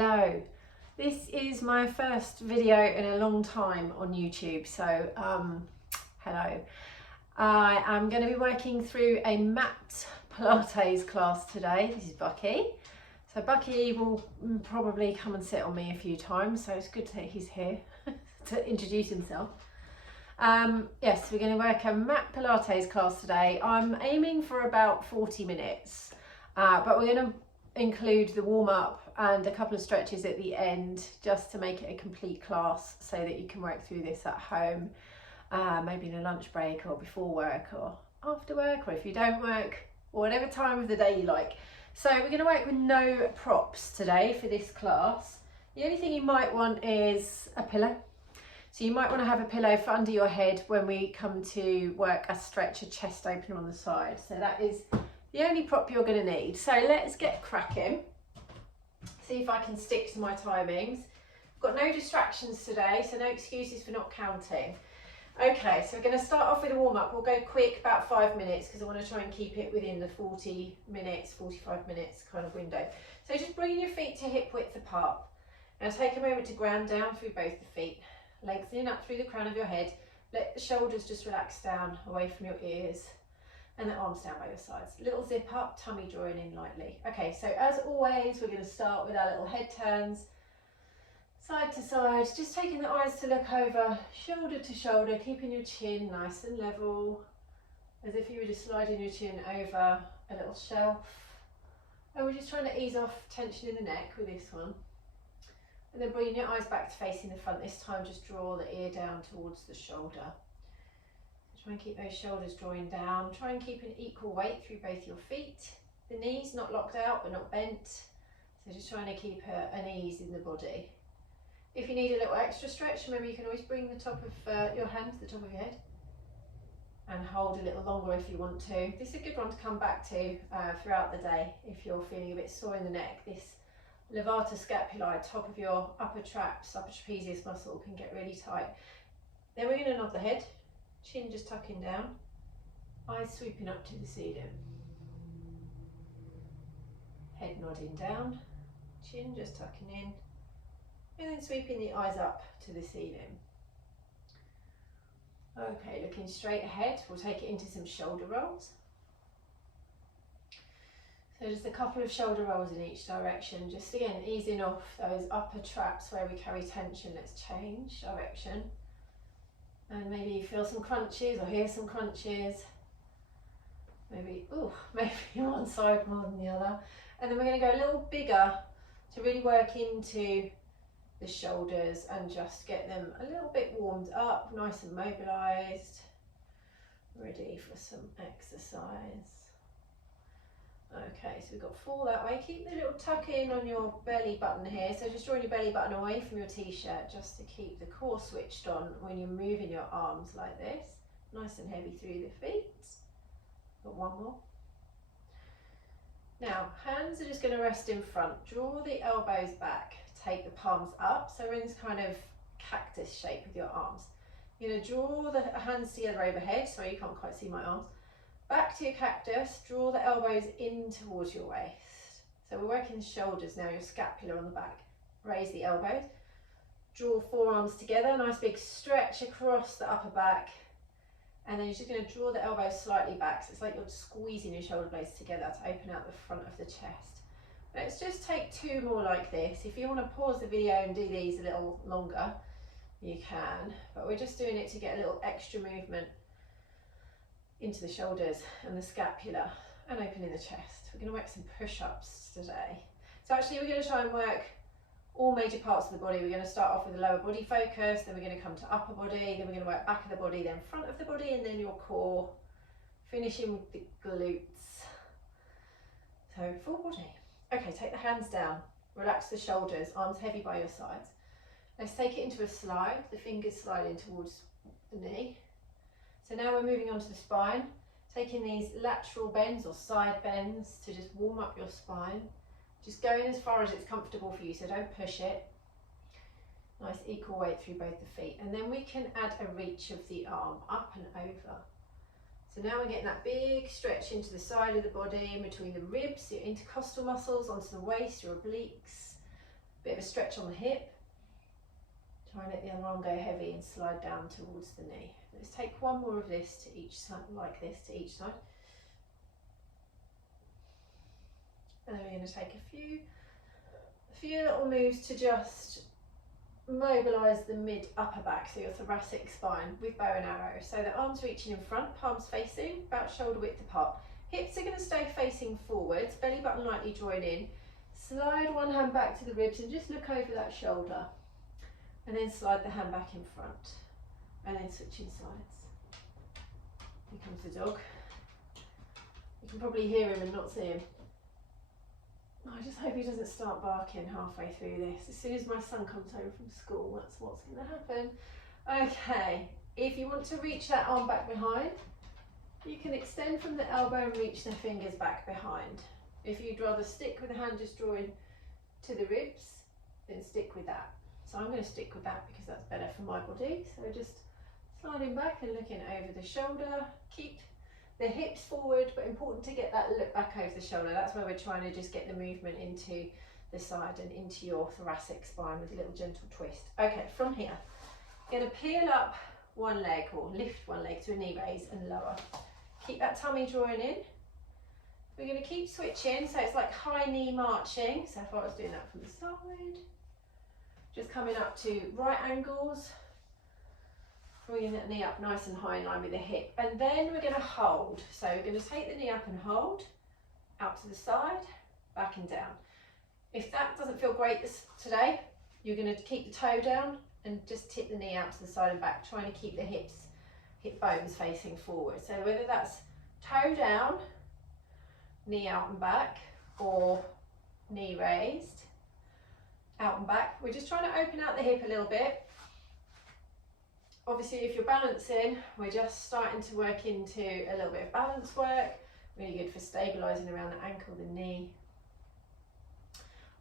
Hello, this is my first video in a long time on YouTube, so hello. I am going to be working through a mat Pilates class today. This is Bucky. So Bucky will probably come and sit on me a few times, so it's good that he's here to introduce himself. Yes, we're going to work a mat Pilates class today. I'm aiming for about 40 minutes, but we're going to include the warm-up and a couple of stretches at the end just to make it a complete class so that you can work through this at home, maybe in a lunch break or before work or after work, or if you don't work, or whatever time of the day you like. So we're going to work with no props today for this class. The only thing you might want is a pillow. So you might want to have a pillow for under your head when we come to work a stretch, a chest opener on the side. So that is the only prop you're going to need. So let's get cracking. See if I can stick to my timings. I've got no distractions today, so no excuses for not counting. Okay, so we're going to start off with a warm-up. We'll go quick, about 5 minutes, because I want to try and keep it within the 40 minutes, 45 minutes kind of window. So just bring your feet to hip width apart. Now take a moment to ground down through both the feet. Lengthening up through the crown of your head. Let the shoulders just relax down away from your ears. And the arms down by your sides. Little zip up, tummy drawing in lightly. Okay, so as always, we're going to start with our little head turns, side to side, just taking the eyes to look over, shoulder to shoulder, keeping your chin nice and level, as if you were just sliding your chin over a little shelf. And we're just trying to ease off tension in the neck with this one. And then bringing your eyes back to facing the front. This time just draw the ear down towards the shoulder. Try and keep those shoulders drawing down. Try and keep an equal weight through both your feet. The knees not locked out but not bent. So just trying to keep an ease in the body. If you need a little extra stretch, remember you can always bring the top of your hand to the top of your head and hold a little longer if you want to. This is a good one to come back to throughout the day if you're feeling a bit sore in the neck. This levator scapulae, top of your upper traps, upper trapezius muscle can get really tight. Then we're going to nod the head. Chin just tucking down, eyes sweeping up to the ceiling. Head nodding down, chin just tucking in, and then sweeping the eyes up to the ceiling. Okay, looking straight ahead, we'll take it into some shoulder rolls. So just a couple of shoulder rolls in each direction, just again easing off those upper traps where we carry tension. Let's change direction. And maybe you feel some crunches or hear some crunches. Maybe one side more than the other. And then we're going to go a little bigger to really work into the shoulders and just get them a little bit warmed up, nice and mobilized, ready for some exercise. Okay, so we've got 4 that way. Keep the little tuck in on your belly button here. So just drawing your belly button away from your t-shirt just to keep the core switched on when you're moving your arms like this. Nice and heavy through the feet. Got one more. Now, hands are just going to rest in front. Draw the elbows back. Take the palms up. So we're in this kind of cactus shape with your arms. You're going to draw the hands together overhead. Sorry, you can't quite see my arms. Back to your cactus, draw the elbows in towards your waist. So we're working the shoulders now, your scapula on the back. Raise the elbows, draw forearms together, nice big stretch across the upper back. And then you're just going to draw the elbows slightly back, so it's like you're squeezing your shoulder blades together to open out the front of the chest. Let's just take 2 more like this. If you want to pause the video and do these a little longer, you can. But we're just doing it to get a little extra movement into the shoulders and the scapula and opening the chest. We're going to work some push-ups today. So actually we're going to try and work all major parts of the body. We're going to start off with the lower body focus, then we're going to come to upper body, then we're going to work back of the body, then front of the body, and then your core, finishing with the glutes. So full body. Okay, take the hands down, relax the shoulders, arms heavy by your sides. Let's take it into a slide, the fingers sliding towards the knee. So now we're moving on to the spine, taking these lateral bends or side bends to just warm up your spine. Just going as far as it's comfortable for you, so don't push it. Nice equal weight through both the feet. And then we can add a reach of the arm up and over. So now we're getting that big stretch into the side of the body, in between the ribs, your intercostal muscles, onto the waist, your obliques. Bit of a stretch on the hip. Try and let the other arm go heavy and slide down towards the knee. Let's take one more of this to each side, like this to each side. And then we're going to take a few little moves to just mobilise the mid upper back, so your thoracic spine with bow and arrow. So the arms reaching in front, palms facing, about shoulder width apart. Hips are going to stay facing forwards, belly button lightly join in. Slide one hand back to the ribs and just look over that shoulder. And then slide the hand back in front. And then switching sides. Here comes the dog. You can probably hear him and not see him. I just hope he doesn't start barking halfway through this. As soon as my son comes home from school, that's what's going to happen. Okay, if you want to reach that arm back behind, you can extend from the elbow and reach the fingers back behind. If you'd rather stick with the hand just drawing to the ribs, then stick with that. So I'm going to stick with that because that's better for my body. So just sliding back and looking over the shoulder. Keep the hips forward, but important to get that look back over the shoulder. That's where we're trying to just get the movement into the side and into your thoracic spine with a little gentle twist. Okay, from here, you're going to peel up one leg or lift one leg to a knee raise and lower. Keep that tummy drawing in. We're going to keep switching, so it's like high knee marching. So if I was doing that from the side, just coming up to right angles, bringing that knee up nice and high in line with the hip, and then we're going to hold. So we're going to take the knee up and hold, out to the side, back and down. If that doesn't feel great today, you're going to keep the toe down and just tip the knee out to the side and back, trying to keep the hip bones facing forward. So whether that's toe down, knee out and back, or knee raised, out and back, we're just trying to open out the hip a little bit. Obviously, if you're balancing, we're just starting to work into a little bit of balance work. Really good for stabilising around the ankle, the knee.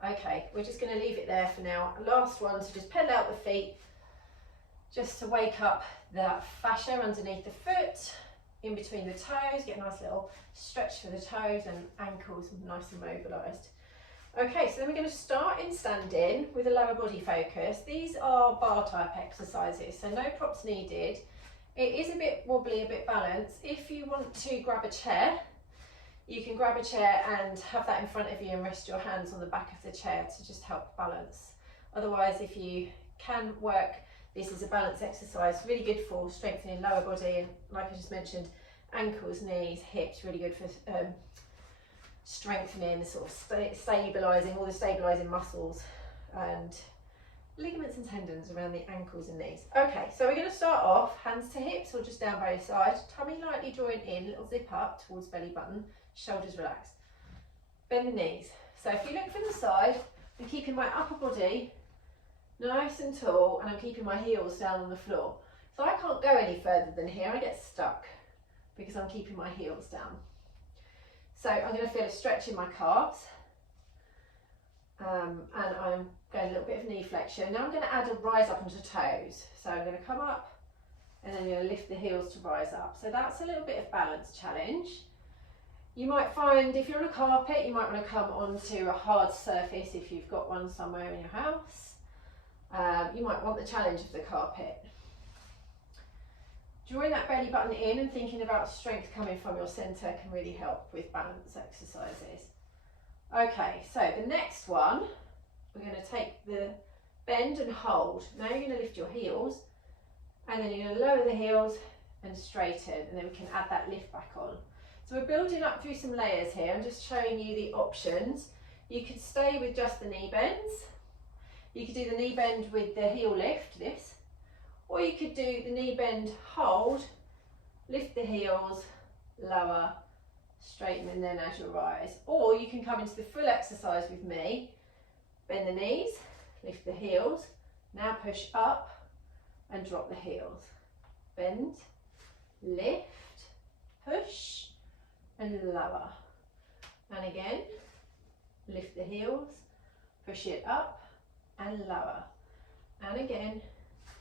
Okay, we're just going to leave it there for now. Last one, to just pedal out the feet, just to wake up that fascia underneath the foot, in between the toes, get a nice little stretch for the toes and ankles nice and mobilised. Okay, so then we're going to start in standing with a lower body focus. These are bar type exercises, so no props needed. It is a bit wobbly, a bit balanced. If you want to grab a chair, you can grab a chair and have that in front of you and rest your hands on the back of the chair to just help balance. Otherwise, if you can work, this is a balance exercise, really good for strengthening lower body and, like I just mentioned, ankles, knees, hips, really good for strengthening, sort of stabilising, all the stabilising muscles and ligaments and tendons around the ankles and knees. Okay, so we're going to start off hands to hips or just down both sides, tummy lightly drawing in, little zip up towards belly button, shoulders relaxed. Bend the knees. So if you look from the side, I'm keeping my upper body nice and tall and I'm keeping my heels down on the floor. So I can't go any further than here, I get stuck because I'm keeping my heels down. So I'm going to feel a stretch in my calves and I'm going a little bit of knee flexion. Now I'm going to add a rise up onto toes. So I'm going to come up and then I'm going to lift the heels to rise up. So that's a little bit of balance challenge. You might find if you're on a carpet, you might want to come onto a hard surface if you've got one somewhere in your house. You might want the challenge of the carpet. Drawing that belly button in and thinking about strength coming from your centre can really help with balance exercises. Okay, so the next one, we're going to take the bend and hold. Now you're going to lift your heels and then you're going to lower the heels and straighten, and then we can add that lift back on. So we're building up through some layers here. I'm just showing you the options. You could stay with just the knee bends. You could do the knee bend with the heel lift, this. Or you could do the knee bend, hold, lift the heels, lower, straighten, and then as you rise. Or you can come into the full exercise with me, bend the knees, lift the heels, now push up and drop the heels. Bend, lift, push, and lower. And again, lift the heels, push it up and lower. And again,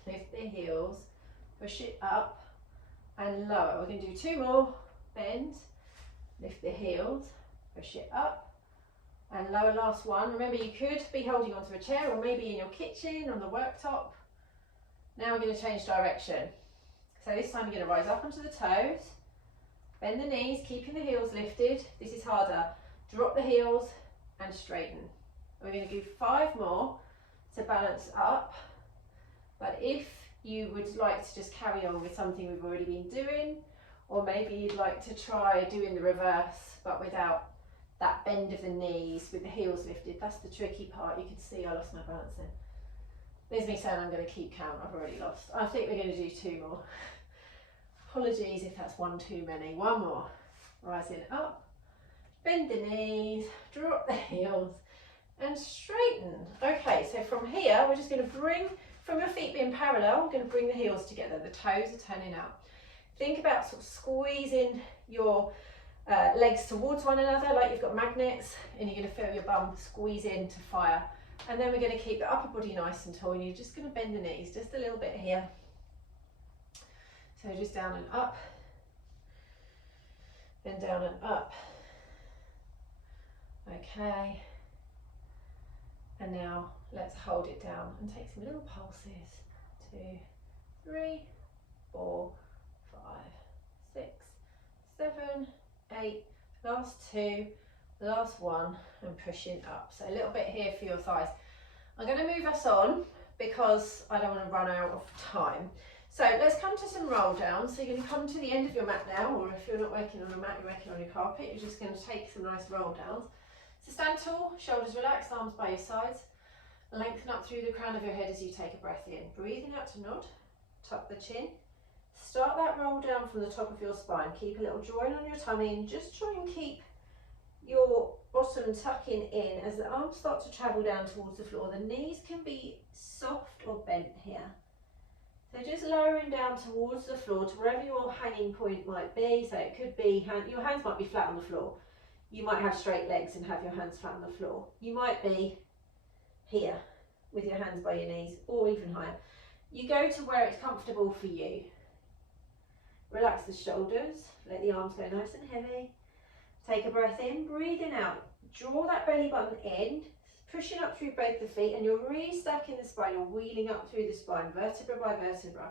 lift the heels, push it up and lower. We're going to do two more. Bend, lift the heels, push it up And lower last one. Remember, you could be holding onto a chair or maybe in your kitchen on the worktop. Now we're going to change direction. So this time you're going to rise up onto the toes, bend the knees, keeping the heels lifted. This is harder. Drop the heels and straighten. We're going to do 5 more to balance up. But if you would like to just carry on with something we've already been doing, or maybe you'd like to try doing the reverse but without that bend of the knees with the heels lifted, that's the tricky part. You can see I lost my balance then. There's me saying I'm going to keep count. I've already lost. I think we're going to do 2 more. Apologies if that's 1 too many. 1 more. Rising up, bend the knees, drop the heels and straighten. Okay, so from here we're just going to bring, from your feet being parallel, we're going to bring the heels together. The toes are turning out. Think about sort of squeezing your legs towards one another like you've got magnets, and you're going to feel your bum squeeze in to fire. And then we're going to keep the upper body nice and tall, and you're just going to bend the knees just a little bit here. So just down and up, then down and up. Okay. And now let's hold it down and take some little pulses. 2, 3, 4, 5, 6, 7, 8, last 2, last 1, and pushing up. So a little bit here for your thighs. I'm going to move us on because I don't want to run out of time. So let's come to some roll downs. So you're going to come to the end of your mat now, or if you're not working on a mat, you're working on your carpet, you're just going to take some nice roll downs. So stand tall, shoulders relaxed, arms by your sides. Lengthen up through the crown of your head as you take a breath in. Breathing out to nod, tuck the chin. Start that roll down from the top of your spine. Keep a little join on your tummy and just try and keep your bottom tucking in as the arms start to travel down towards the floor. The knees can be soft or bent here. So just lowering down towards the floor to wherever your hanging point might be. So it could be, your hands might be flat on the floor. You might have straight legs and have your hands flat on the floor. You might be here with your hands by your knees, or even higher. You go to where it's comfortable for you. Relax the shoulders, let the arms go nice and heavy. Take a breath in, breathing out. Draw that belly button in, pushing up through both the feet, and you're restacking the spine. You're wheeling up through the spine, vertebra by vertebra.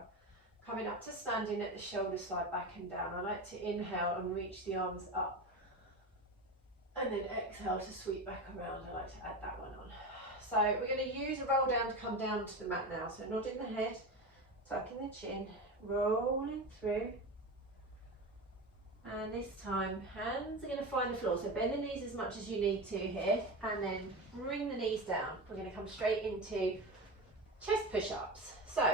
Coming up to standing, let the shoulders slide back and down. I like to inhale and reach the arms up. And then exhale to sweep back around. I like to add that one on. So we're going to use a roll down to come down to the mat now. So nodding the head, tucking the chin, rolling through. And this time, hands are going to find the floor. So bend the knees as much as you need to here, and then bring the knees down. We're going to come straight into chest push-ups. So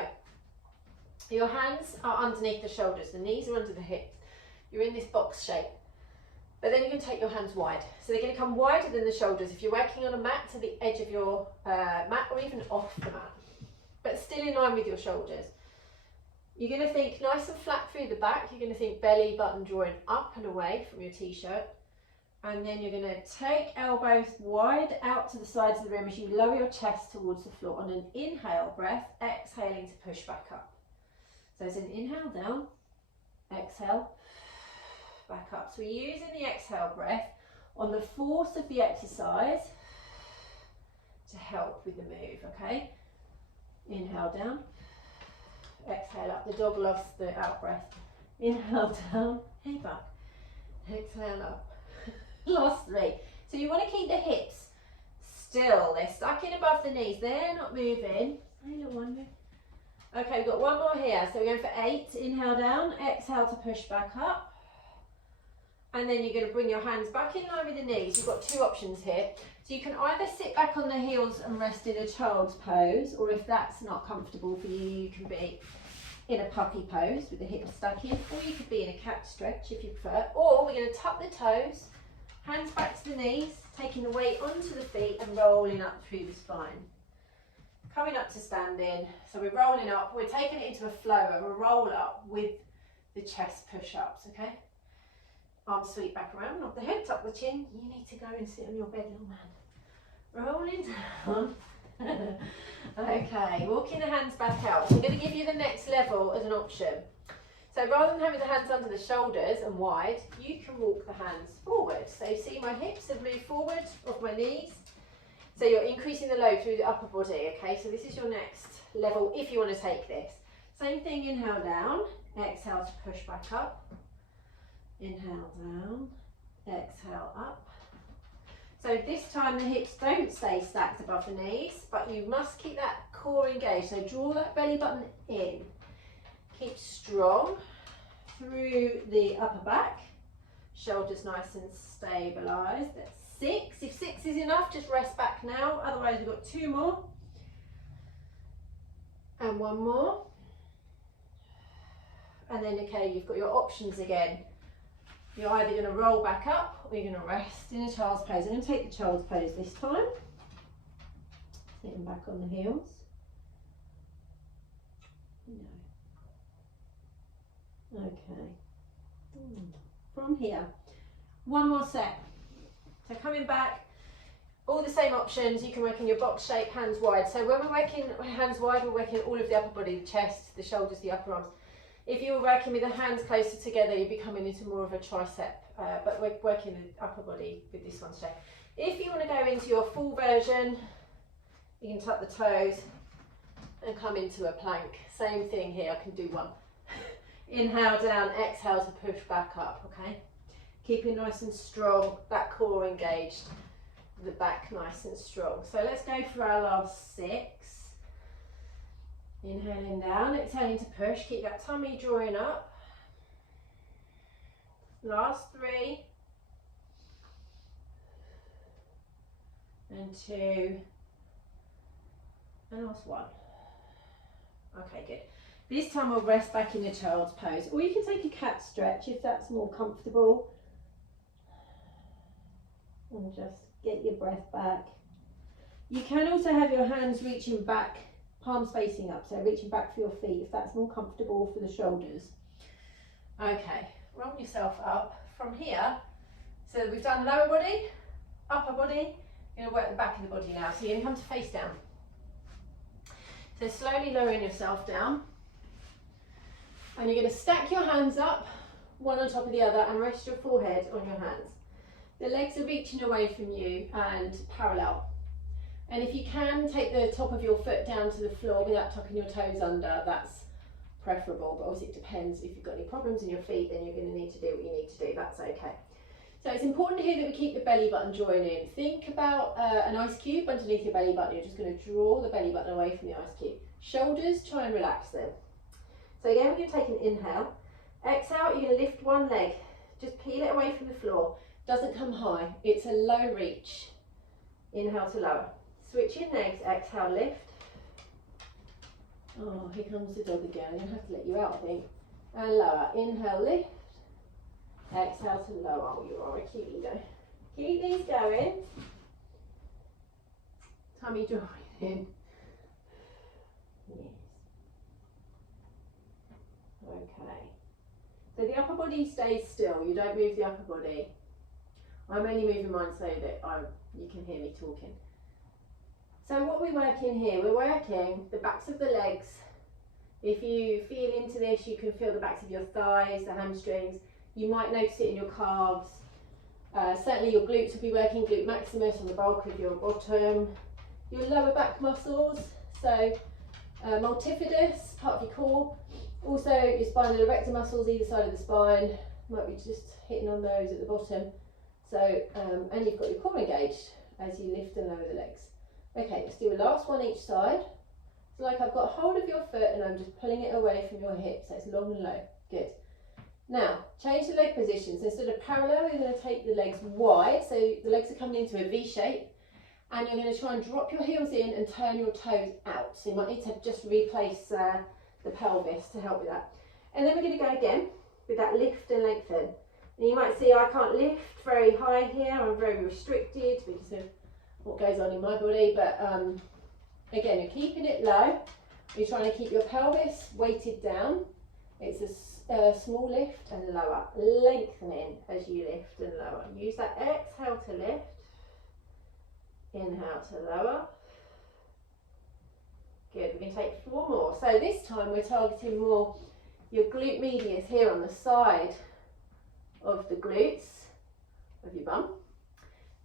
your hands are underneath the shoulders. The knees are under the hips. You're in this box shape. But then you can take your hands wide. So they're going to come wider than the shoulders. If you're working on a mat, to the edge of your mat, or even off the mat, but still in line with your shoulders. You're going to think nice and flat through the back. You're going to think belly button drawing up and away from your t-shirt. And then you're going to take elbows wide out to the sides of the room as you lower your chest towards the floor. On an inhale breath, exhaling to push back up. So it's an inhale down, exhale, back up. So we're using the exhale breath on the force of the exercise to help with the move, okay? Inhale down, exhale up. The dog loves the out breath. Inhale down, hey back, exhale up. Last 3. So you want to keep the hips still. They're stuck in above the knees. They're not moving. Hey, little one move. Okay, we've got 1 more here. So we're going for 8. Inhale down, exhale to push back up. And then you're going to bring your hands back in line with the knees. You've got 2 options here. So you can either sit back on the heels and rest in a child's pose, or if that's not comfortable for you, you can be in a puppy pose with the hips stuck in, or you could be in a cat stretch if you prefer. Or we're going to tuck the toes, hands back to the knees, taking the weight onto the feet and rolling up through the spine. Coming up to standing. So we're rolling up, we're taking it into a flow, a roll up with the chest push-ups, okay? Arms sweep back around, nod the head, tuck the chin. You need to go and sit on your bed, little man. Rolling down. Okay, walking the hands back out. I'm going to give you the next level as an option. So rather than having the hands under the shoulders and wide, you can walk the hands forward. So you see my hips have moved forward off my knees. So you're increasing the load through the upper body, okay? So this is your next level if you want to take this. Same thing, inhale down, exhale to push back up. Inhale down, exhale up. So this time the hips don't stay stacked above the knees, but you must keep that core engaged. So draw that belly button in. Keep strong through the upper back. Shoulders nice and stabilised. That's 6. If 6 is enough, just rest back now. Otherwise, we've got 2 more. And 1 more. And then, okay, you've got your options again. You're either going to roll back up or you're going to rest in a child's pose. I'm going to take the child's pose this time. Sitting back on the heels. No. Okay. From here, 1 more set. So coming back, all the same options. You can work in your box shape, hands wide. So when we're working hands wide, we're working all of the upper body, the chest, the shoulders, the upper arms. If you're working with the hands closer together, you'll be coming into more of a tricep, but we're working the upper body with this one today. If you want to go into your full version, you can tuck the toes and come into a plank. Same thing here, I can do 1. Inhale down, exhale to push back up, okay? Keeping nice and strong, that core engaged, the back nice and strong. So let's go for our last 6. Inhaling down, exhaling to push, keep that tummy drawing up. Last 3. And 2. And last 1. Okay, good. This time we'll rest back in the child's pose, or you can take a cat stretch if that's more comfortable. And just get your breath back. You can also have your hands reaching back, palms facing up, so reaching back for your feet if that's more comfortable for the shoulders. Okay, roll yourself up from here. So we've done lower body, upper body. You're going to work the back of the body now. So you're going to come to face down. So slowly lowering yourself down. And you're going to stack your hands up, one on top of the other, and rest your forehead on your hands. The legs are reaching away from you and parallel. And if you can, take the top of your foot down to the floor without tucking your toes under, that's preferable. But obviously it depends. If you've got any problems in your feet, then you're going to need to do what you need to do. That's okay. So it's important here that we keep the belly button drawing in. Think about an ice cube underneath your belly button. You're just going to draw the belly button away from the ice cube. Shoulders, try and relax them. So again, we're going to take an inhale. Exhale, you're going to lift one leg. Just peel it away from the floor. Doesn't come high. It's a low reach. Inhale to lower. Switching legs, exhale, lift. Oh, here comes the dog again. I'm going to have to let you out, I think. And lower. Inhale, lift. Exhale to lower. Oh, you are a cutie though. Keep these going. Tummy drawing in. Yes. Okay. So the upper body stays still. You don't move the upper body. I'm only moving mine so that you can hear me talking. So what we're working here, we're working the backs of the legs. If you feel into this, you can feel the backs of your thighs, the hamstrings. You might notice it in your calves. Certainly your glutes will be working, glute maximus on the bulk of your bottom. Your lower back muscles, so multifidus, part of your core. Also your spinal erector muscles, either side of the spine. Might be just hitting on those at the bottom. So, and you've got your core engaged as you lift and lower the legs. Okay, let's do a last one each side. So like I've got hold of your foot and I'm just pulling it away from your hips, so it's long and low. Good. Now, change the leg positions. Instead of parallel, you're going to take the legs wide, so the legs are coming into a V shape, and you're going to try and drop your heels in and turn your toes out. So you might need to just replace the pelvis to help with that. And then we're going to go again with that lift and lengthen. And you might see I can't lift very high here. I'm very restricted because of what goes on in my body. But again, you're keeping it low. You're trying to keep your pelvis weighted down. It's a small lift and lower. Lengthening as you lift and lower. Use that exhale to lift. Inhale to lower. Good, we can take 4 more. So this time we're targeting more your glute medius here on the side of the glutes of your bum.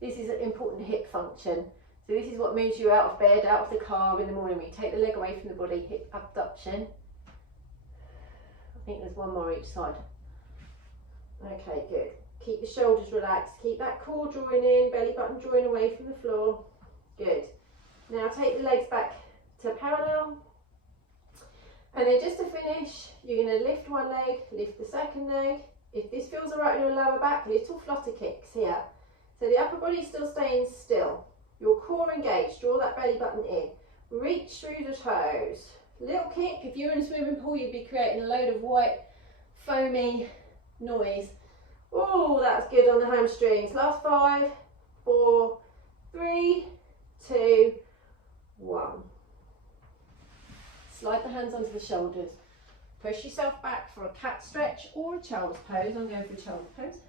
This is an important hip function. So this is what moves you out of bed, out of the car in the morning. When you take the leg away from the body, hip abduction. I think there's one more each side. Okay, good. Keep the shoulders relaxed. Keep that core drawing in, belly button drawing away from the floor. Good. Now take the legs back to parallel. And then just to finish, you're going to lift one leg, lift the second leg. If this feels all right in your lower back, little flutter kicks here. So the upper body is still staying still. Your core engaged, draw that belly button in. Reach through the toes. Little kick. If you were in a swimming pool, you'd be creating a load of white, foamy noise. Oh, that's good on the hamstrings. Last 5, 4, 3, 2, 1. Slide the hands onto the shoulders. Push yourself back for a cat stretch or a child's pose. I'm going for a child's pose.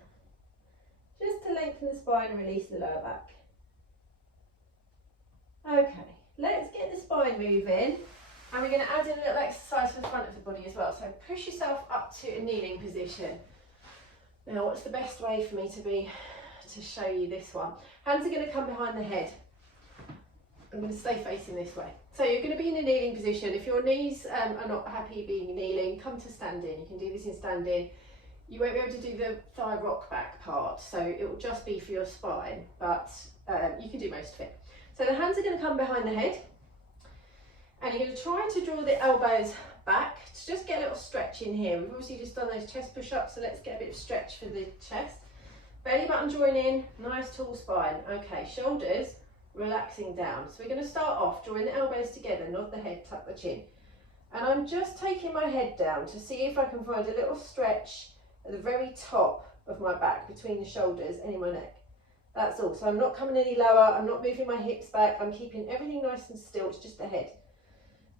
Just to lengthen the spine and release the lower back. Okay, let's get the spine moving. And we're going to add in a little exercise for the front of the body as well. So push yourself up to a kneeling position. Now, what's the best way for me to show you this one? Hands are going to come behind the head. I'm going to stay facing this way. So you're going to be in a kneeling position. If your knees are not happy being kneeling, come to standing. You can do this in standing. You won't be able to do the thigh rock back part, so it will just be for your spine, but you can do most of it. So the hands are going to come behind the head, and you're going to try to draw the elbows back to just get a little stretch in here. We've obviously just done those chest push-ups, so let's get a bit of stretch for the chest. Belly button drawing in, nice tall spine. Okay, shoulders relaxing down. So we're going to start off drawing the elbows together, nod the head, tuck the chin. And I'm just taking my head down to see if I can find a little stretch at the very top of my back, between the shoulders and in my neck. That's all. So I'm not coming any lower, I'm not moving my hips back, I'm keeping everything nice and still, it's just the head.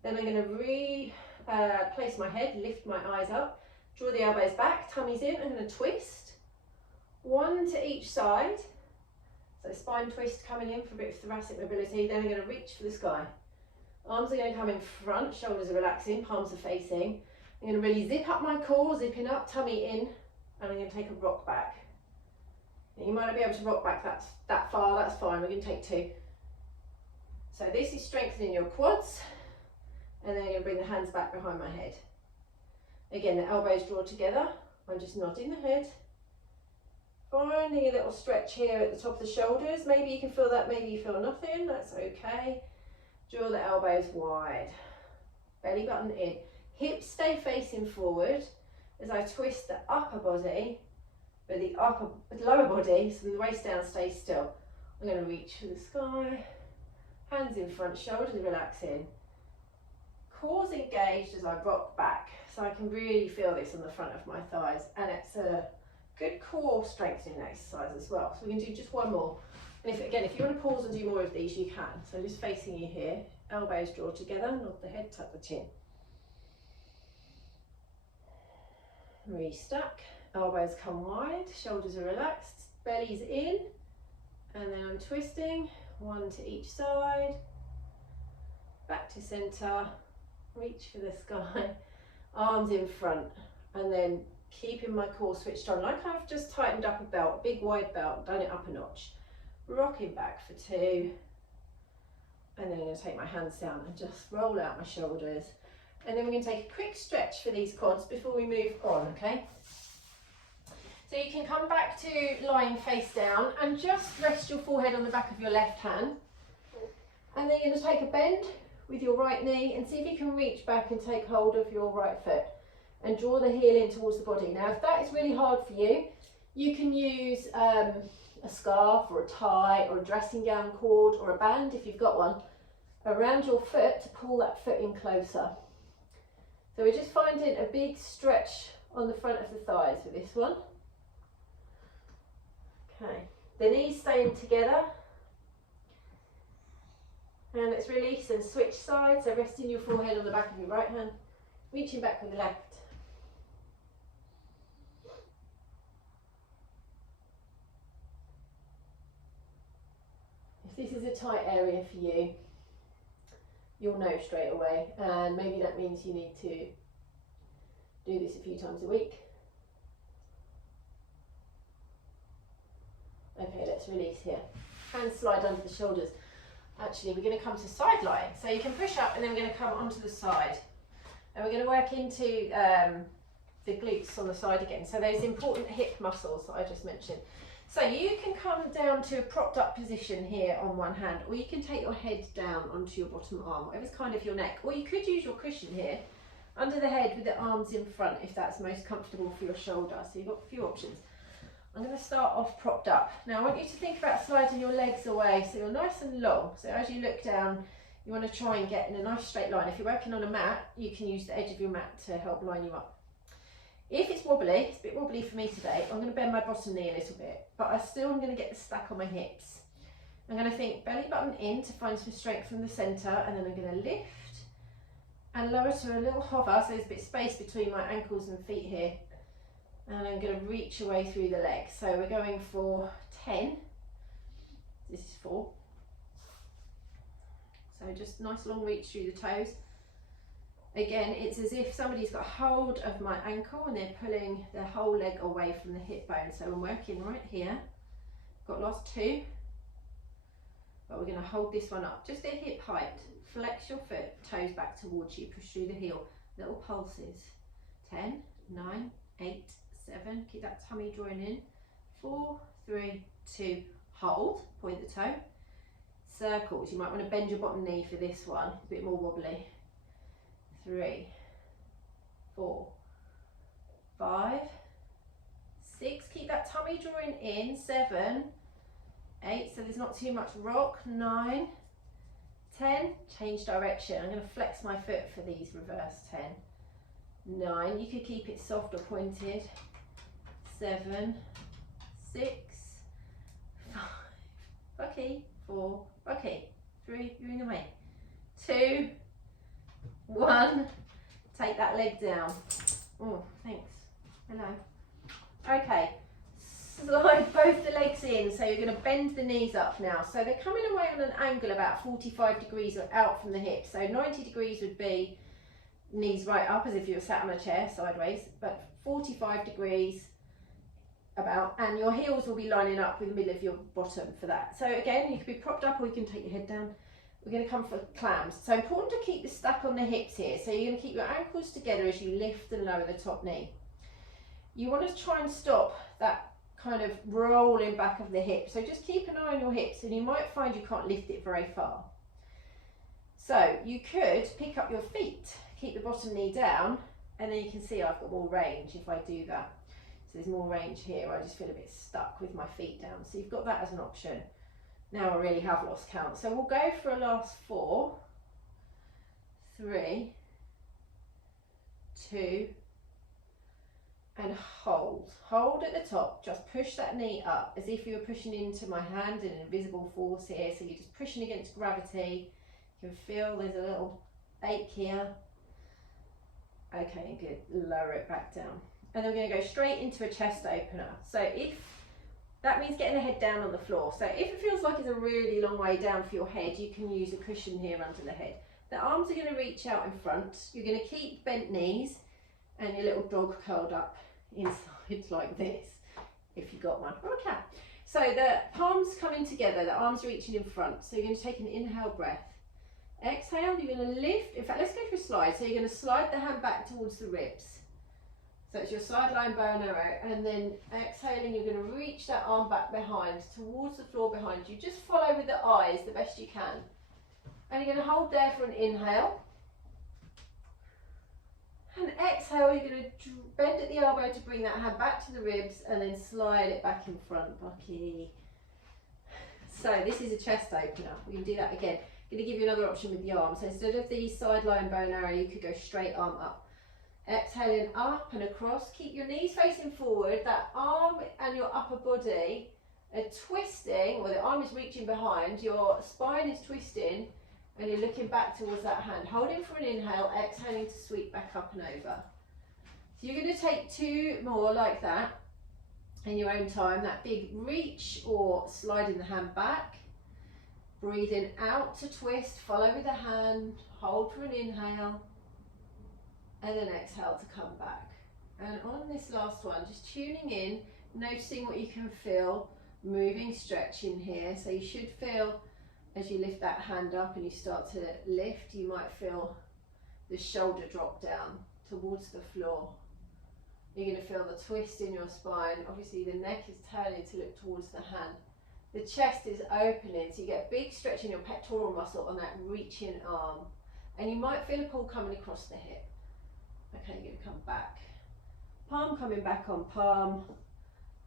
Then I'm going to place my head, lift my eyes up, draw the elbows back, tummy's in, I'm going to twist. One to each side. So spine twist coming in for a bit of thoracic mobility. Then I'm going to reach for the sky. Arms are going to come in front, shoulders are relaxing, palms are facing. I'm going to really zip up my core, zipping up, tummy in, and I'm going to take a rock back. Now, you might not be able to rock back that far, that's fine, we're going to take 2. So this is strengthening your quads, and then I'm going to bring the hands back behind my head. Again, the elbows draw together, I'm just nodding the head. Finding a little stretch here at the top of the shoulders. Maybe you can feel that, maybe you feel nothing, that's okay. Draw the elbows wide, belly button in. Hips stay facing forward as I twist the upper body, but the lower body, so the waist down, stays still. I'm going to reach for the sky, hands in front, shoulders relaxing. Core's engaged as I rock back, so I can really feel this on the front of my thighs, and it's a good core strengthening exercise as well. So we can do just one more. And if you want to pause and do more of these, you can. So just facing you here, elbows draw together, nod the head, tuck the chin. Restuck, elbows come wide, shoulders are relaxed, belly's in, and then I'm twisting, one to each side, back to centre, reach for the sky, arms in front, and then keeping my core switched on, like I've just tightened up a belt, a big wide belt, done it up a notch, rocking back for 2, and then I'm going to take my hands down and just roll out my shoulders. And then we're going to take a quick stretch for these quads before we move on, okay? So you can come back to lying face down and just rest your forehead on the back of your left hand. And then you're going to take a bend with your right knee and see if you can reach back and take hold of your right foot and draw the heel in towards the body. Now, if that is really hard for you, you can use a scarf or a tie or a dressing gown cord or a band, if you've got one, around your foot to pull that foot in closer. So we're just finding a big stretch on the front of the thighs for this one. Okay, the knees staying together. And let's release and switch sides. So resting your forehead on the back of your right hand, reaching back with the left. If this is a tight area for you, you'll know straight away, and maybe that means you need to Do this a few times a week. Okay, let's release here. And slide under the shoulders. Actually, we're going to come to side lying. So you can push up and then we're going to come onto the side. And we're going to work into the glutes on the side again. So those important hip muscles that I just mentioned. So you can come down to a propped up position here on one hand, or you can take your head down onto your bottom arm, whatever's kind of your neck. Or you could use your cushion here under the head with the arms in front if that's most comfortable for your shoulder. So you've got a few options. I'm going to start off propped up. Now I want you to think about sliding your legs away so you're nice and long. So as you look down, you want to try and get in a nice straight line. If you're working on a mat, you can use the edge of your mat to help line you up. If it's wobbly, it's a bit wobbly for me today, I'm going to bend my bottom knee a little bit, but I still am going to get the stack on my hips. I'm going to think belly button in to find some strength from the centre, and then I'm going to lift and lower to a little hover, so there's a bit of space between my ankles and feet here. And I'm going to reach away through the legs. So we're going for 10. This is 4. So just nice long reach through the toes. Again, it's as if somebody's got hold of my ankle and they're pulling their whole leg away from the hip bone. So I'm working right here. Got last 2. But we're going to hold this one up. Just at hip height. Flex your foot, toes back towards you. Push through the heel. Little pulses. 10, 9, 8, 7. Keep that tummy drawing in. 4, 3, 2. Hold. Point the toe. Circles. You might want to bend your bottom knee for this one. A bit more wobbly. 3, 4, 5, 6. Keep that tummy drawing in. 7, 8. So there's not too much rock. 9, 10. Change direction. I'm going to flex my foot for these reverse. 10, 9. You could keep it soft or pointed. 7, 6, 5. Okay. 4. Okay. 3. You're in the way. 2. 1, take that leg down. Oh, thanks. Hello. Okay, slide both the legs in. So you're going to bend the knees up now. So they're coming away on an angle about 45 degrees out from the hips. So 90 degrees would be knees right up as if you were sat on a chair sideways, but 45 degrees about, and your heels will be lining up with the middle of your bottom for that. So again, you can be propped up or you can take your head down. We're going to come for clams. So important to keep the stack on the hips here. So you're going to keep your ankles together as you lift and lower the top knee. You want to try and stop that kind of rolling back of the hip. So just keep an eye on your hips and you might find you can't lift it very far. So you could pick up your feet, keep the bottom knee down, and then you can see I've got more range if I do that. So there's more range here. I just feel a bit stuck with my feet down. So you've got that as an option. Now I really have lost count. So we'll go for a last 4, 3, 2, and hold. Hold at the top. Just push that knee up as if you were pushing into my hand in an invisible force here. So you're just pushing against gravity. You can feel there's a little ache here. Okay, good. Lower it back down. And then we're going to go straight into a chest opener. So if that means getting the head down on the floor. So if it feels like it's a really long way down for your head, you can use a cushion here under the head. The arms are going to reach out in front. You're going to keep bent knees and your little dog curled up inside like this, if you got one, or a cat. So the palms coming together, the arms reaching in front. So you're going to take an inhale breath. Exhale, you're going to lift. In fact, let's go for a slide. So you're going to slide the hand back towards the ribs. So it's your sideline bow and arrow, and then exhaling, you're going to reach that arm back behind, towards the floor behind you. Just follow with the eyes the best you can. And you're going to hold there for an inhale. And exhale, you're going to bend at the elbow to bring that hand back to the ribs, and then slide it back in front, Bucky. So this is a chest opener. We can do that again. I'm going to give you another option with the arms. So instead of the sideline bow and arrow, you could go straight arm up. Exhaling up and across. Keep your knees facing forward. That arm and your upper body are twisting, or the arm is reaching behind. Your spine is twisting, and you're looking back towards that hand. Holding for an inhale, exhaling to sweep back up and over. So you're going to take 2 more like that in your own time. That big reach or sliding the hand back. Breathing out to twist. Follow with the hand. Hold for an inhale. And then exhale to come back. And on this last one, just tuning in, noticing what you can feel, moving, stretching here. So you should feel, as you lift that hand up and you start to lift, you might feel the shoulder drop down towards the floor. You're going to feel the twist in your spine. Obviously the neck is turning to look towards the hand. The chest is opening, so you get a big stretch in your pectoral muscle on that reaching arm. And you might feel a pull coming across the hip. Okay, you're going to come back. Palm coming back on palm.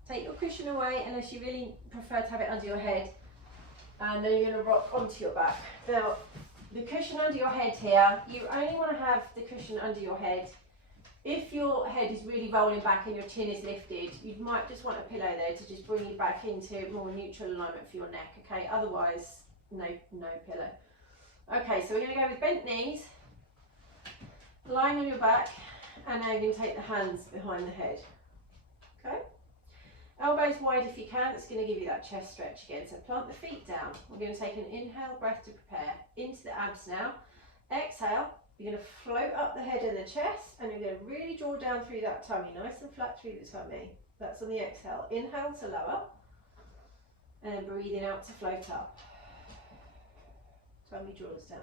Take your cushion away unless you really prefer to have it under your head. And then you're going to rock onto your back. Now, the cushion under your head here, you only want to have the cushion under your head if your head is really rolling back and your chin is lifted. You might just want a pillow there to just bring you back into more neutral alignment for your neck, okay? Otherwise, no pillow. Okay, so we're going to go with bent knees, lying on your back, and now you're going to take the hands behind the head, okay? Elbows wide if you can. It's going to give you that chest stretch again. So plant the feet down. We're going to take an inhale breath to prepare. Into the abs now. Exhale. You're going to float up the head and the chest, and you're going to really draw down through that tummy, nice and flat through the tummy. That's on the exhale. Inhale to lower, and then breathing out to float up. Tummy draws down.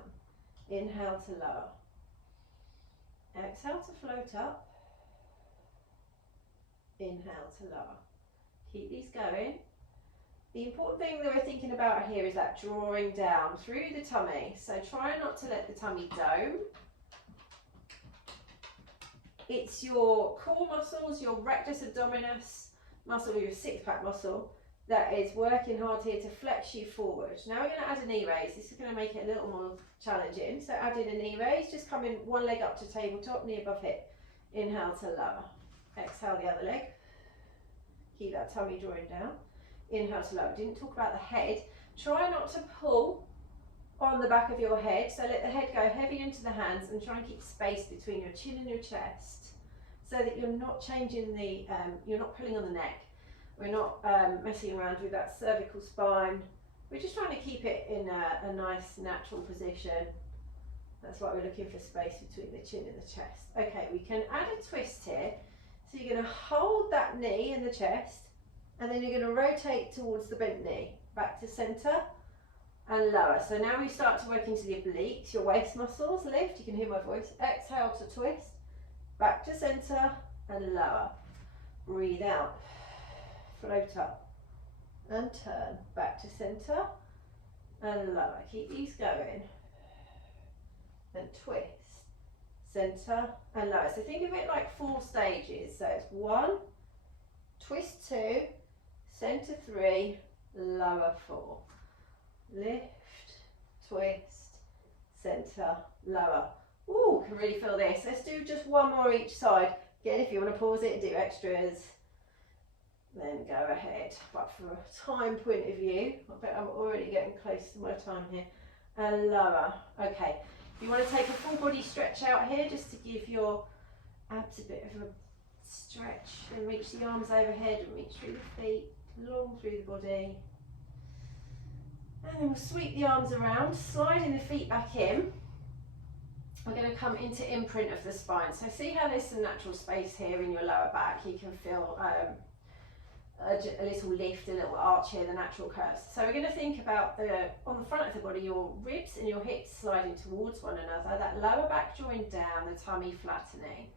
Inhale to lower. Exhale to float up. Inhale to lower. Keep these going. The important thing that we're thinking about here is that drawing down through the tummy. So try not to let the tummy dome. It's your core muscles, your rectus abdominis muscle, your six-pack muscle, that is working hard here to flex you forward. Now we're going to add a knee raise. This is going to make it a little more challenging. So add in a knee raise, just coming one leg up to tabletop, knee above hip. Inhale to lower. Exhale the other leg. Keep that tummy drawing down. Inhale to lower. Didn't talk about the head. Try not to pull on the back of your head. So let the head go heavy into the hands and try and keep space between your chin and your chest so that you're not changing the, you're not pulling on the neck. We're not messing around with that cervical spine. We're just trying to keep it in a nice natural position. That's why we're looking for space between the chin and the chest. Okay, we can add a twist here. So you're going to hold that knee in the chest, and then you're going to rotate towards the bent knee, back to center and lower. So now we start to work into the obliques, your waist muscles, lift, you can hear my voice. Exhale to twist, back to center and lower. Breathe out, float up and turn, back to center and lower. Keep these going. And twist, center and lower. So think of it like 4 stages. So it's 1, twist 2, center 3, lower 4. Lift, twist, center, lower. Ooh, can really feel this. Let's do just 1 more each side. Again, if you want to pause it and do extras, then go ahead. But from a time point of view, I bet I'm already getting close to my time here. And lower. Okay. You want to take a full body stretch out here just to give your abs a bit of a stretch, and reach the arms overhead and reach through the feet, long through the body. And then we'll sweep the arms around, sliding the feet back in. We're going to come into imprint of the spine. So see how there's some natural space here in your lower back. You can feel a little lift, a little arch here, the natural curves. So we're going to think about on the front of the body, your ribs and your hips sliding towards one another, that lower back drawing down, the tummy flattening.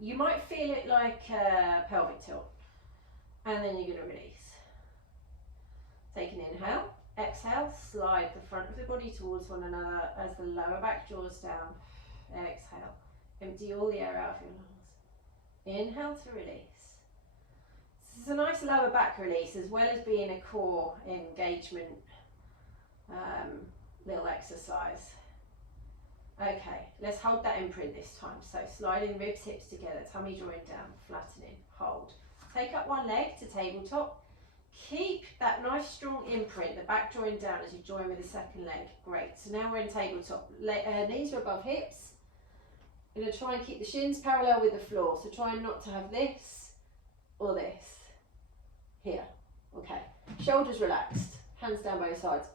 You might feel it like a pelvic tilt, and then you're going to release. Take an inhale, exhale, slide the front of the body towards one another as the lower back draws down. Exhale, empty all the air out of your lungs. Inhale to release. This is a nice lower back release as well as being a core engagement little exercise. Okay, let's hold that imprint this time. So sliding ribs, hips together, tummy drawing down, flattening, hold. Take up one leg to tabletop. Keep that nice strong imprint, the back drawing down as you join with the second leg. Great, so now we're in tabletop. Knees are above hips. We're going to try and keep the shins parallel with the floor. So try not to have this or this. Here, okay. Shoulders relaxed, hands down both sides.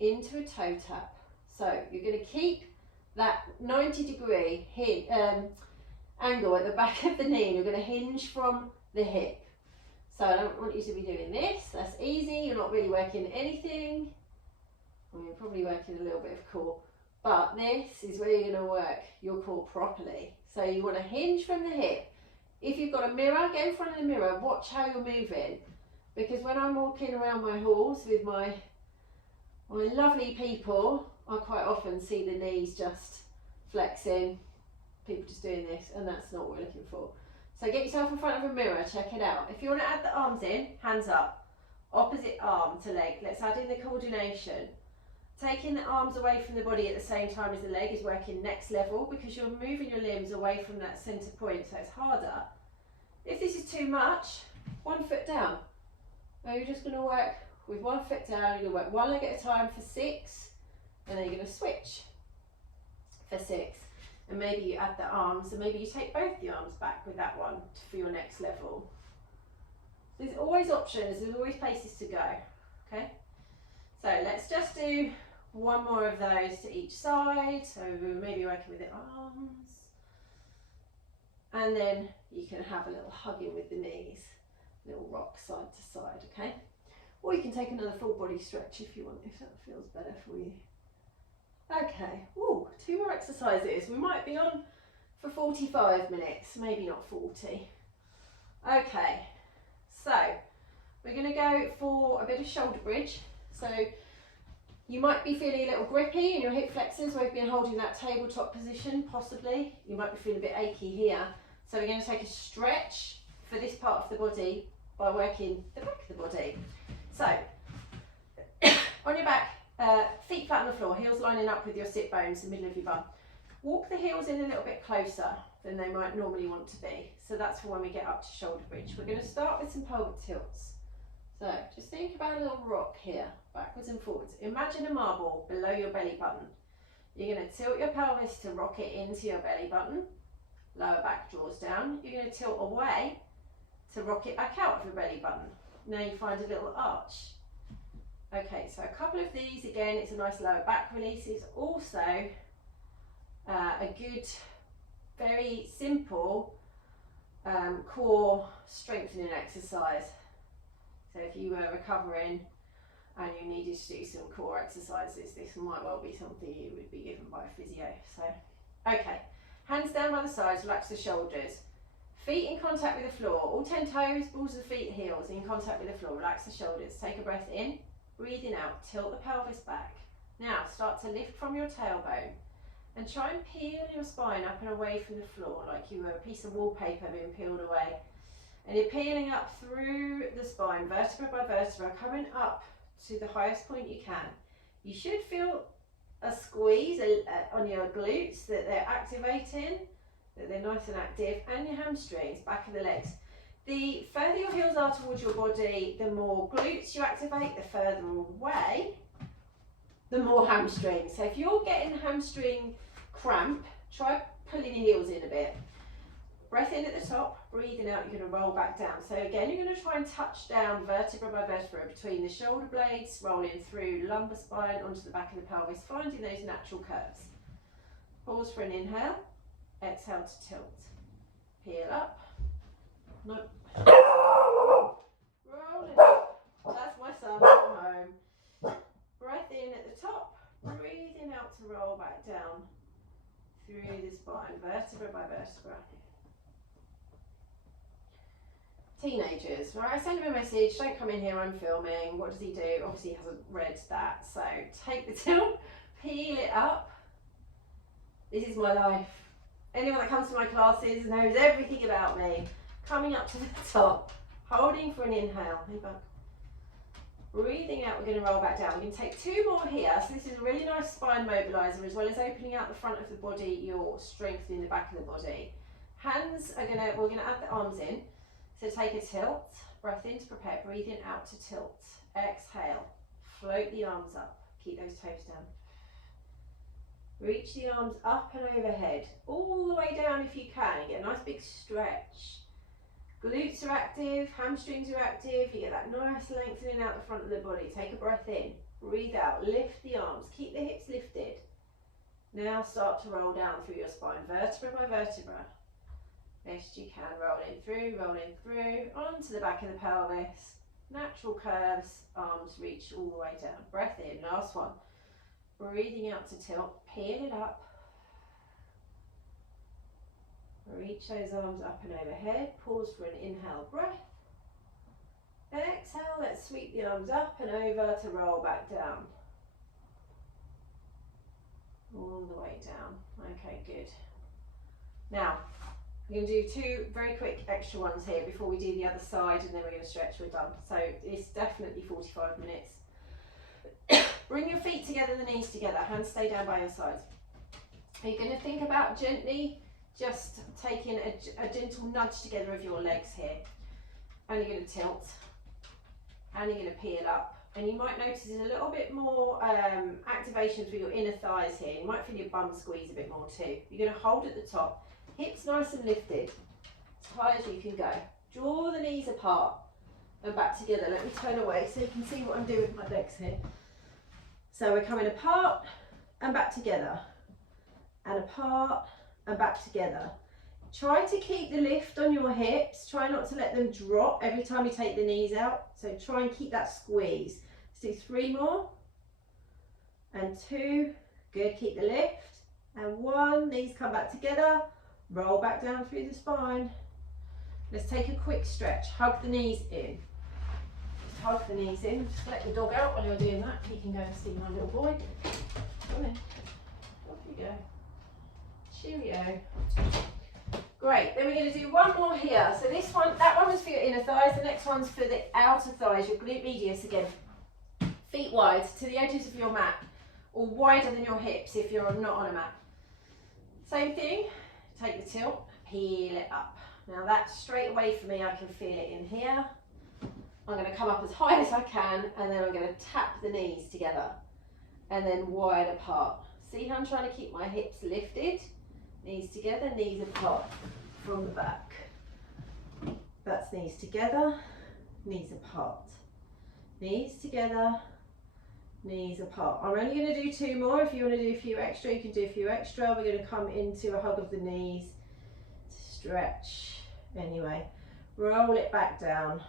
Into a toe tap. So you're going to keep that 90-degree angle at the back of the knee, and you're going to hinge from the hip. So I don't want you to be doing this. That's easy. You're not really working anything. Well, you're probably working a little bit of core, but this is where you're going to work your core properly. So you want to hinge from the hip. If you've got a mirror, get in front of the mirror, watch how you're moving. Because when I'm walking around my halls with my lovely people, I quite often see the knees just flexing, people just doing this, and that's not what we're looking for. So get yourself in front of a mirror, check it out. If you want to add the arms in, hands up, opposite arm to leg. Let's add in the coordination. Taking the arms away from the body at the same time as the leg is working next level, because you're moving your limbs away from that centre point, so it's harder. If this is too much, 1 foot down. Now you're just going to work with 1 foot down. You're going to work one leg at a time for 6, and then you're going to switch for 6. And maybe you add the arms, and maybe you take both the arms back with that one for your next level. There's always options, there's always places to go, okay? So let's just do one more of those to each side. So maybe working with the arms. And then you can have a little hugging with the knees, little rock side to side, okay? Or you can take another full body stretch if you want, if that feels better for you. Okay, ooh, 2 more exercises. We might be on for 45 minutes, maybe not 40. Okay, so we're going to go for a bit of shoulder bridge. So you might be feeling a little grippy in your hip flexors where you've been holding that tabletop position, possibly. You might be feeling a bit achy here. So we're going to take a stretch for this part of the body by working the back of the body. So on your back, feet flat on the floor, heels lining up with your sit bones, the middle of your bum. Walk the heels in a little bit closer than they might normally want to be. So that's for when we get up to shoulder bridge. We're going to start with some pelvic tilts. So just think about a little rock here, backwards and forwards. Imagine a marble below your belly button. You're going to tilt your pelvis to rock it into your belly button. Lower back draws down. You're going to tilt away to rock it back out of your belly button. Now you find a little arch. Okay, so a couple of these, again, it's a nice lower back release. It's also a good, very simple core strengthening exercise. So if you were recovering and you needed to do some core exercises, this might well be something you would be given by a physio. So, okay, hands down by the sides, relax the shoulders. Feet in contact with the floor, all 10 toes, balls of the feet, heels in contact with the floor. Relax the shoulders, take a breath in. Breathing out, tilt the pelvis back. Now start to lift from your tailbone and try and peel your spine up and away from the floor like you were a piece of wallpaper being peeled away. And you're peeling up through the spine, vertebra by vertebra, coming up to the highest point you can. You should feel a squeeze on your glutes, that they're activating, that they're nice and active, and your hamstrings, back of the legs. The further your heels are towards your body, the more glutes you activate, the further away, the more hamstrings. So if you're getting hamstring cramp, try pulling your heels in a bit. Breath in at the top, breathing out, you're going to roll back down. So again, you're going to try and touch down vertebra by vertebra between the shoulder blades, rolling through lumbar spine onto the back of the pelvis, finding those natural curves. Pause for an inhale, exhale to tilt. Peel up. No. Rolling up. That's my son from home. Breath in at the top, breathing out to roll back down through the spine, vertebra by vertebra. Teenagers, right? I send him a message, don't come in here, I'm filming. What does he do? Obviously he hasn't read that. So take the tilt, peel it up. This is my life. Anyone that comes to my classes knows everything about me. Coming up to the top, holding for an inhale, breathing out, we're going to roll back down. We're going to take 2 more here. So this is a really nice spine mobilizer, as well as opening out the front of the body, you're strengthening the back of the body. Hands are we're going to add the arms in. So take a tilt, breath in to prepare, breathing out to tilt. Exhale, float the arms up, keep those toes down. Reach the arms up and overhead, all the way down if you can. Get a nice big stretch. Glutes are active, hamstrings are active. You get that nice lengthening out the front of the body. Take a breath in, breathe out, lift the arms, keep the hips lifted. Now start to roll down through your spine, vertebra by vertebra. Best you can, rolling through, onto the back of the pelvis. Natural curves, arms reach all the way down. Breath in, last one. Breathing out to tilt, peel it up. Reach those arms up and overhead. Pause for an inhale breath. Exhale, let's sweep the arms up and over to roll back down. All the way down. Okay, good. Now, we're going to do 2 very quick extra ones here before we do the other side, and then we're going to stretch, we're done. So it's definitely 45 minutes. Bring your feet together, the knees together, hands stay down by your sides. You're going to think about gently just taking a gentle nudge together of your legs here. And you're going to tilt, and you're going to peel up. And you might notice there's a little bit more activation through your inner thighs here. You might feel your bum squeeze a bit more too. You're going to hold at the top, hips nice and lifted, as high as you can go. Draw the knees apart and back together. Let me turn away so you can see what I'm doing with my legs here. So we're coming apart and back together, and apart and back together. Try to keep the lift on your hips. Try not to let them drop every time you take the knees out. So try and keep that squeeze. Let's do 3 more. And 2. Good, keep the lift. And 1, knees come back together. Roll back down through the spine. Let's take a quick stretch. Hug the knees in. Just hug the knees in. Just let the dog out while you're doing that. He can go and see my little boy. Come in. Off you go. Cheerio. Great, then we're going to do 1 more here. So this one, that one was for your inner thighs, the next one's for the outer thighs, your glute medius again. Feet wide to the edges of your mat, or wider than your hips if you're not on a mat. Same thing, take the tilt, peel it up. Now that's straight away for me, I can feel it in here. I'm going to come up as high as I can, and then I'm going to tap the knees together, and then wide apart. See how I'm trying to keep my hips lifted? Knees together, knees apart from the back. That's knees together, knees apart. Knees together, knees apart. I'm only going to do 2 more. If you want to do a few extra, you can do a few extra. We're going to come into a hug of the knees. Stretch. Anyway, roll it back down.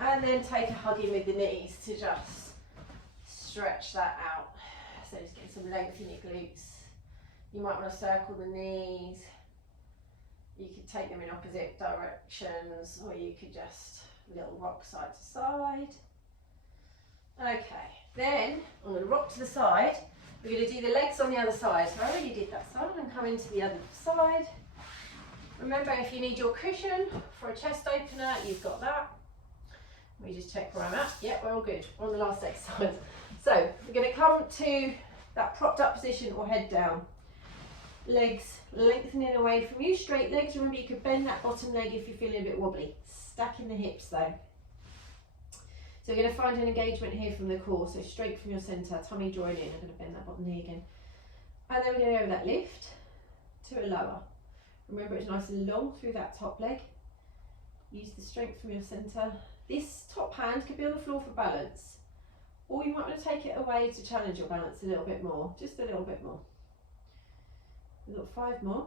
And then take a hug in with the knees to just stretch that out. So just get some length in your glutes. You might want to circle the knees. You could take them in opposite directions, or you could just little rock side to side. Okay, then I'm going to rock to the side. We're going to do the legs on the other side. So I already did that side and come into the other side. Remember, if you need your cushion for a chest opener, you've got that. Let me just check where I'm at. Yep, we're all good. We're on the last exercise. So we're going to come to that propped up position or head down. Legs lengthening away from you, straight legs. Remember, you could bend that bottom leg if you're feeling a bit wobbly. Stacking the hips though. So you're going to find an engagement here from the core, so straight from your centre, tummy join in. I'm going to bend that bottom knee again. And then we're going to go with that lift to a lower. Remember, it's nice and long through that top leg. Use the strength from your centre. This top hand could be on the floor for balance, or you might want to take it away to challenge your balance a little bit more, just a little bit more. We've got 5 more.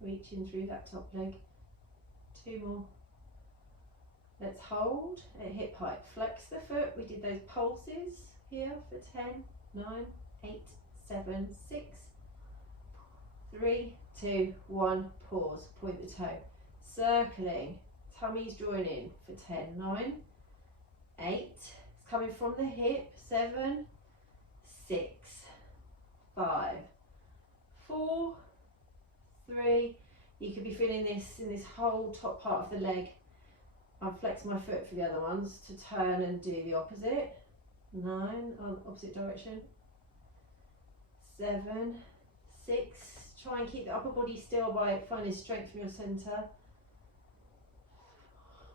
Reaching through that top leg. 2 more. Let's hold at hip height. Flex the foot. We did those pulses here for 10, 9, 8, 7, 6, 3, 2, 1. Pause. Point the toe. Circling. Tummy's drawing in for 10, 9, 8. It's coming from the hip. 7, 6, 5, 4, 3. You could be feeling this in this whole top part of the leg. I'll flex my foot for the other ones to turn and do the opposite. 9 on opposite direction. 7, 6. Try and keep the upper body still by finding strength from your centre.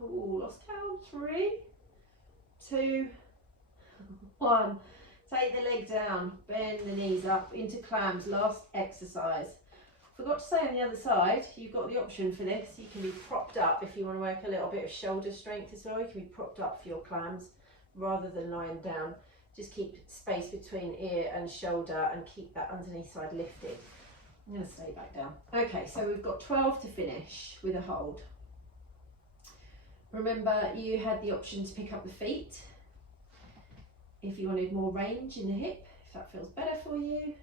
Ooh, lost count. 3, 2, 1. Take the leg down, bend the knees up into clams, last exercise. Forgot to say on the other side, you've got the option for this. You can be propped up if you want to work a little bit of shoulder strength as well. You can be propped up for your clams rather than lying down. Just keep space between ear and shoulder and keep that underneath side lifted. I'm going to stay back down. Okay, so we've got 12 to finish with a hold. Remember, you had the option to pick up the feet if you wanted more range in the hip, if that feels better for you.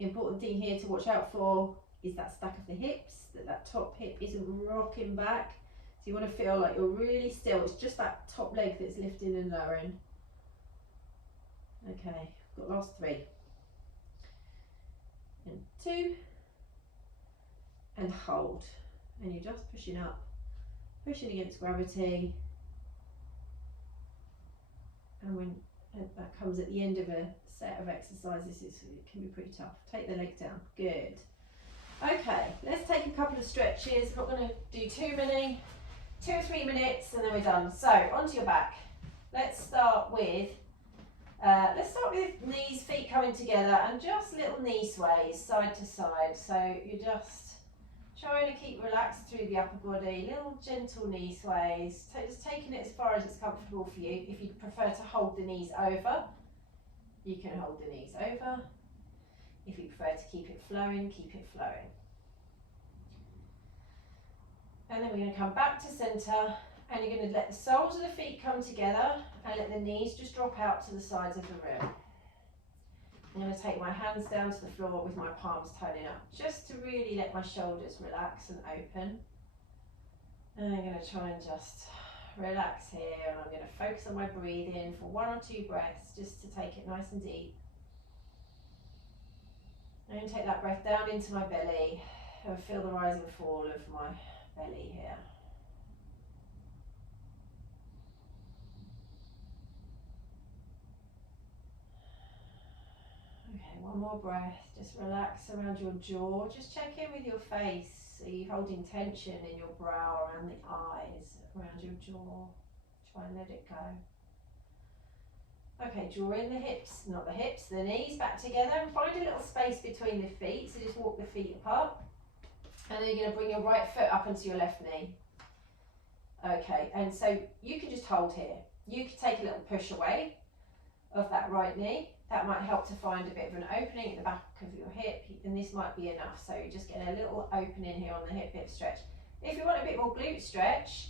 Important thing here to watch out for is that stack of the hips, that top hip isn't rocking back. So you want to feel like you're really still. It's just that top leg that's lifting and lowering. Okay, got last 3. And 2. And hold. And you're just pushing up, pushing against gravity. And when that comes at the end of a set of exercises, it can be pretty tough. Take the leg down. Good. Okay, let's take a couple of stretches. I'm not going to do too many. 2 or 3 minutes and then we're done. So onto your back. Let's start with knees, feet coming together, and just little knee sways side to side. So you're just trying to keep relaxed through the upper body, little gentle knee sways. Just taking it as far as it's comfortable for you. If you prefer to hold the knees over, you can hold the knees over. If you prefer to keep it flowing, keep it flowing. And then we're going to come back to centre, and you're going to let the soles of the feet come together and let the knees just drop out to the sides of the room. I'm going to take my hands down to the floor with my palms toning up, just to really let my shoulders relax and open. And I'm going to try and just relax here, and I'm going to focus on my breathing for 1 or 2 breaths, just to take it nice and deep. I'm going to take that breath down into my belly and feel the rise and fall of my belly here. Okay, 1 more breath. Just relax around your jaw. Just check in with your face. Are you holding tension in your brow, around the eyes, around your jaw? Try and let it go. Okay, draw in the hips, not the hips, the knees back together, and find a little space between the feet. So just walk the feet apart. And then you're going to bring your right foot up onto your left knee. Okay, and so you can just hold here. You could take a little push away of that right knee. That might help to find a bit of an opening at the back of your hip, and this might be enough. So you just get a little opening here on the hip stretch. If you want a bit more glute stretch,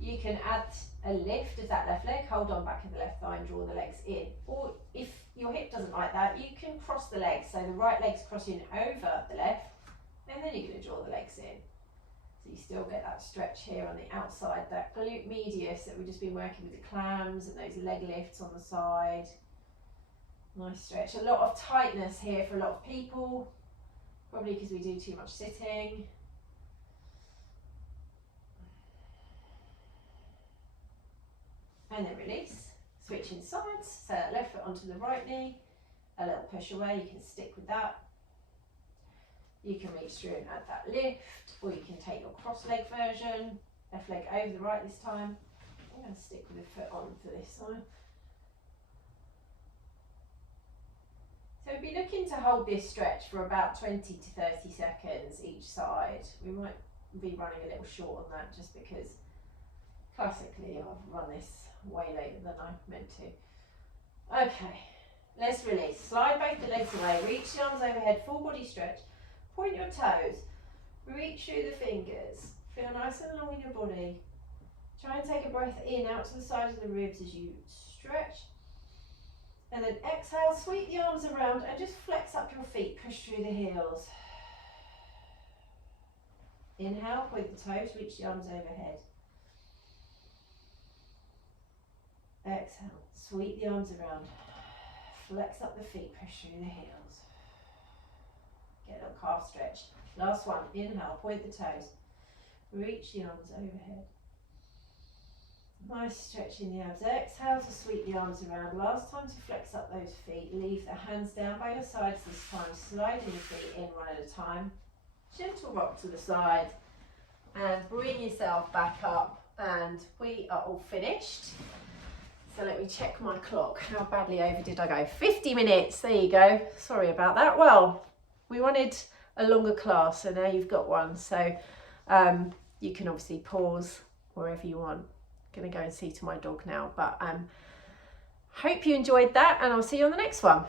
you can add a lift of that left leg, hold on back of the left thigh and draw the legs in. Or if your hip doesn't like that, you can cross the legs. So the right leg's crossing over the left, and then you're going to draw the legs in. So you still get that stretch here on the outside, that glute medius that we've just been working with, the clams and those leg lifts on the side. Nice stretch. A lot of tightness here for a lot of people, probably because we do too much sitting. And then release, switching sides, so that left foot onto the right knee, a little push away, you can stick with that. You can reach through and add that lift, or you can take your cross leg version, left leg over the right this time. I'm going to stick with the foot on for this side. So we'll be looking to hold this stretch for about 20 to 30 seconds each side. We might be running a little short on that just because classically I've run this way later than I meant to. Okay, let's release. Slide both the legs away, reach the arms overhead, full body stretch. Point your toes, reach through the fingers, feel nice and long in your body. Try and take a breath in out to the sides of the ribs as you stretch. And then exhale, sweep the arms around and just flex up your feet, push through the heels. Inhale, point the toes, reach the arms overhead. Exhale, sweep the arms around, flex up the feet, push through the heels. Get a little calf stretch. Last one, inhale, point the toes, reach the arms overhead. Nice stretch in the abs. Exhale to sweep the arms around. Last time to flex up those feet. Leave the hands down by your sides this time. Sliding your feet in one at a time. Gentle rock to the side. And bring yourself back up. And we are all finished. So let me check my clock. How badly over did I go? 50 minutes. There you go. Sorry about that. Well, we wanted a longer class, so now you've got one. So you can obviously pause wherever you want. Going to go and see to my dog now, but Hope you enjoyed that, and I'll see you on the next one.